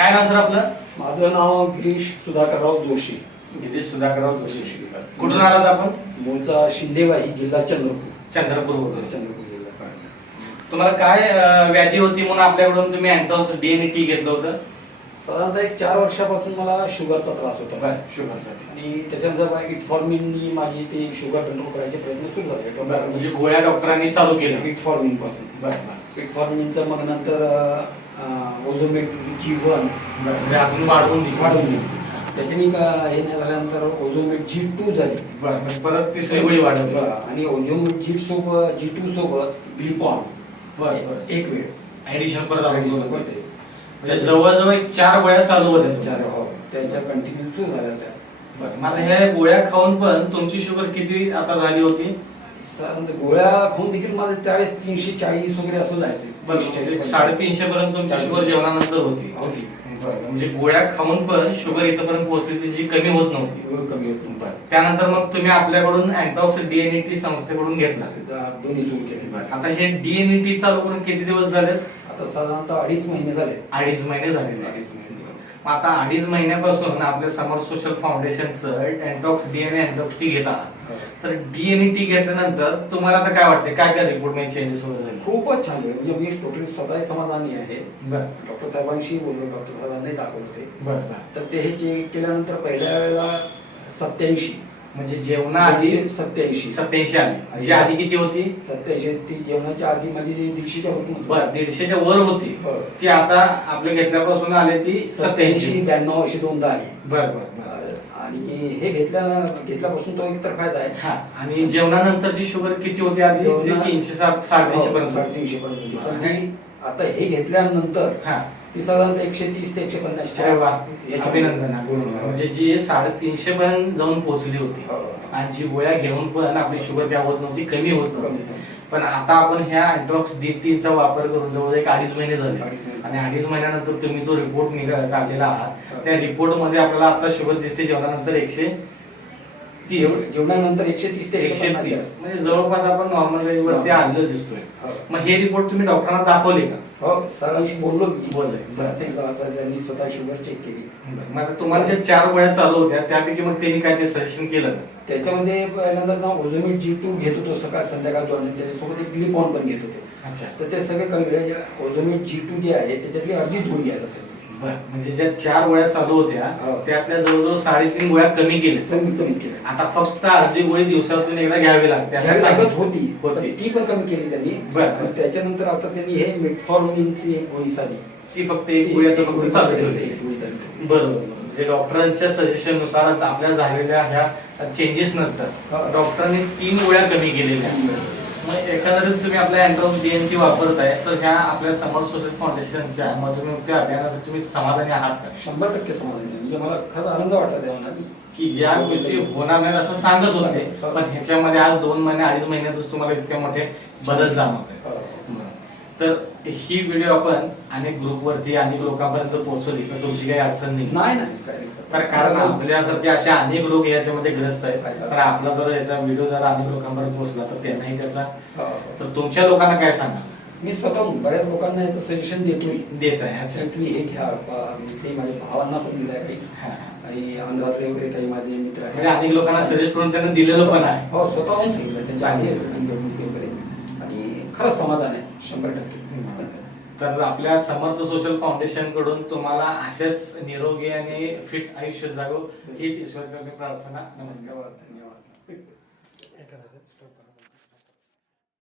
काय नाव सर आपलं? माझं नाव गिरीश सुधाकरराव जोशी. गिरीश सुधाकरराव जोशी. कुठून आलात आपण? मूळचा शिंदेवाई जिल्हा चंद्रपूर. चंद्रपूर वरून. चंद्रपूर जिल्हा. तुम्हाला काय व्याधी होती म्हणून आपल्याकडून तुम्ही अँटॉक्स डीएनटी घेतलं होतं? साधारणतः एक चार वर्षापासून मला शुगरचा त्रास होता. शुगरसाठी. आणि त्याच्यानंतर इटफॉर्मिननी माझी ते शुगर कंट्रोल करायचे प्रयत्न सुरू झाले. म्हणजे गोळ्या डॉक्टरांनी चालू केलं. इटफॉर्मिनपासून इटफॉर्मिनचं मग नंतर ओझोमेट जी वन म्हणजे आपण वाढवून दिली. वाढवून दिली. त्याच्यानी का हे नाही झाल्यानंतर ओझोमेट जी टू झाली परत तिसरी गोळी वाढवली आणि ओझोमेट जी सोबत जी टू सोबत बरं. एक वेळ ऍडिशन परत. म्हणजे जवळजवळ एक चार गोळ्या चालू होत्या चार. हो त्यांच्या कंटिन्यू सुरू झाल्या त्या बरं. मग आता ह्या गोळ्या खाऊन पण तुमची शुगर किती आता झाली होती साधारणतः गोळ्या खाऊन देखील माझे त्यावेळेस तीनशे चाळीस वगैरे असं जायचं. म्हणजे साडेतीनशे पर्यंत तुमची शुगर जेवणानंतर होती. होती. म्हणजे गोळ्या खाऊन पण शुगर इथपर्यंत पोहोचली जी कमी होत नव्हती. गोळ कमी होत नव्हता. त्यानंतर मग तुम्ही आपल्याकडून अँटॉक्स डीएनईटी संस्थेकडून घेतला. दोन्ही सुरू केले. आता हे डीएनईटी चालू करून किती दिवस झाले आता साधारणतः अडीच महिने झाले. अडीच महिने झालेले आहेत. अडीच महिने मग आता अडीच महिन्यापासून आपल्या समर सोशल फाउंडेशनचं अँटॉक्स डीएनए अँटॉक्स टी घेता. हो. तर डीएनईटी घेतल्यानंतर तुम्हाला आता काय वाटते काय काय रिपोर्टमध्ये चेंजेस वगैरे खूपच छान म्हणजे मी टोटली स्वतः समाधानी आहे. डॉक्टर साहेबांशी बोललो. डॉक्टर साहेबांनी दाखवलं ते. बरं बरं. तर ते हे चेक केल्यानंतर पहिल्या वेळेला सत्याऐंशी. म्हणजे जेवणाआधी सत्याऐंशी. सत्याऐंशी आली. जी आधी किती होती? सत्याऐंशी. ती जेवणाच्या आधी माझी जी दीडशेच्या. बर दीडशेच्या वर होती. हो. ती आता आपल्या घेतल्यापासून आली ती सत्याऐंशी. ब्याण्णव अशी दोनदा आली. बर बर आणि हे घेतल्या घेतल्यापासून तो एक तर फायदा आहे. हा आणि जेवणानंतरची शुगर किती होती आधी? तीनशे साठ साडेतीनशे पर्यंत. हो, साडेतीनशे पर्यंत आता हे घेतल्यानंतर हा ती साधारणतः एकशे तीस ते एकशे पन्नास अरे वा अभिनंदन अभिनंदन. म्हणजे जी साडेतीनशे पर्यंत जाऊन पोहोचली होती हो. आणि जी गोळ्या घेऊन पण आपली शुगर काय होत नव्हती कमी होत नव्हती होत. पण आता आपण ह्या अँटॉक्स डी चा वापर करून जवळ एक अडीच महिने झाले अडीच महिने. आणि अडीच महिन्यानंतर तुम्ही जो रिपोर्ट निघा काढलेला आहात हा. त्या रिपोर्टमध्ये आपल्याला आता शुगर दिसते जेवणानंतर एकशे तीस जेव- जेवणानंतर एकशे तीस ते एकशे एकशे तीस. म्हणजे जवळपास आपण नॉर्मल रेंज वरती हा. आलेलं दिसतोय. हो. मग हे रिपोर्ट तुम्ही डॉक्टरांना दाखवले का? हो सरांशी बोललो मी. बोलले. बरं. असं असं त्यांनी स्वतः शुगर चेक केली. बरं. मग आता तुम्हाला ज्या चार गोळ्या चालू होत्या त्यापैकी मग त्यांनी काय ते सजेशन केलं का? त्याच्यामध्ये पहिल्यांदा ना ओझोमिट जी टू घेत होतो सकाळ संध्याकाळ दोन आणि त्याच्यासोबत एक ग्लिपॉन पण घेत होतो. अच्छा. तर ते सगळे कमी ओझोमिट जी टू जे आहे त्याच्यातली अर्धीच गोळी घ्यायला सांगितली बरं. म्हणजे ज्या चार गोळ्या चालू होत्या हो. त्यातल्या जवळजवळ साडेतीन गोळ्या कमी केल्या कमी कमी केलं आता फक्त अर्धी गोळी दिवसातून एकदा घ्यावी लागते असं सांगितलं. होती होती ती पण कमी केली त्यांनी बरं. आणि त्याच्यानंतर आता त्यांनी हे मेटफॉर्मिनची एक गोळी साधी ती फक्त एक गोळी आता फक्त चालू ठेवली एक गोळी चालू ठेवली. बरोबर म्हणजे डॉक्टरांच्या सजेशननुसार आपल्या झालेल्या ह्या चेंजेस नंतर हा. डॉक्टरांनी तीन गोळ्या कमी केलेल्या मग एकंदरीत तुम्ही आपल्या अँड्रॉइड डीएनटी वापरताय तर ह्या आपल्या समर सोशल फाउंडेशनच्या मधुमेह अभियानासाठी तुम्ही समाधानी आहात का शंभर टक्के समाधान आहे. म्हणजे मला खरंच आनंद वाटला तेव्हा की ज्या गोष्टी होणार नाहीत असं सांगत होते पण ह्याच्यामध्ये आज दोन महिने अडीच महिन्यातच तुम्हाला इतके मोठे बदल जाणवत आहे. तर ही व्हिडिओ आपण अनेक ग्रुपवरती अनेक लोकांपर्यंत पोहोचवली तर तुमची काही अडचण नाही. नाही. तर कारण आपल्यासारखे असे अनेक लोक याच्यामध्ये ग्रस्त आहेत. तर आपला जर याचा व्हिडिओ जर अनेक लोकांपर्यंत पोहोचला तर त्यांनाही त्याचा हो, हो. तर तुमच्या लोकांना काय सांगा? मी स्वतःहून बऱ्याच लोकांना याचं सजेशन देतोय. देत आहे हे घ्या ते माझ्या भावांना पण दिलंय काही. हा, हा. आणि आंध्रातले वगैरे काही माझे मित्र म्हणजे अनेक लोकांना सजेस्ट करून त्यांना दिलेलं पण आहे. हो स्वतःहून सांगितलं त्यांच्या आधी सांगितलं. खरंच समाधान आहे. शंभर टक्के. तर आपल्या समर्थ सोशल फाउंडेशनकडून तुम्हाला असेच निरोगी आणि फिट आयुष्य जागो हीच ईश्वरचरणी प्रार्थना. नमस्कार.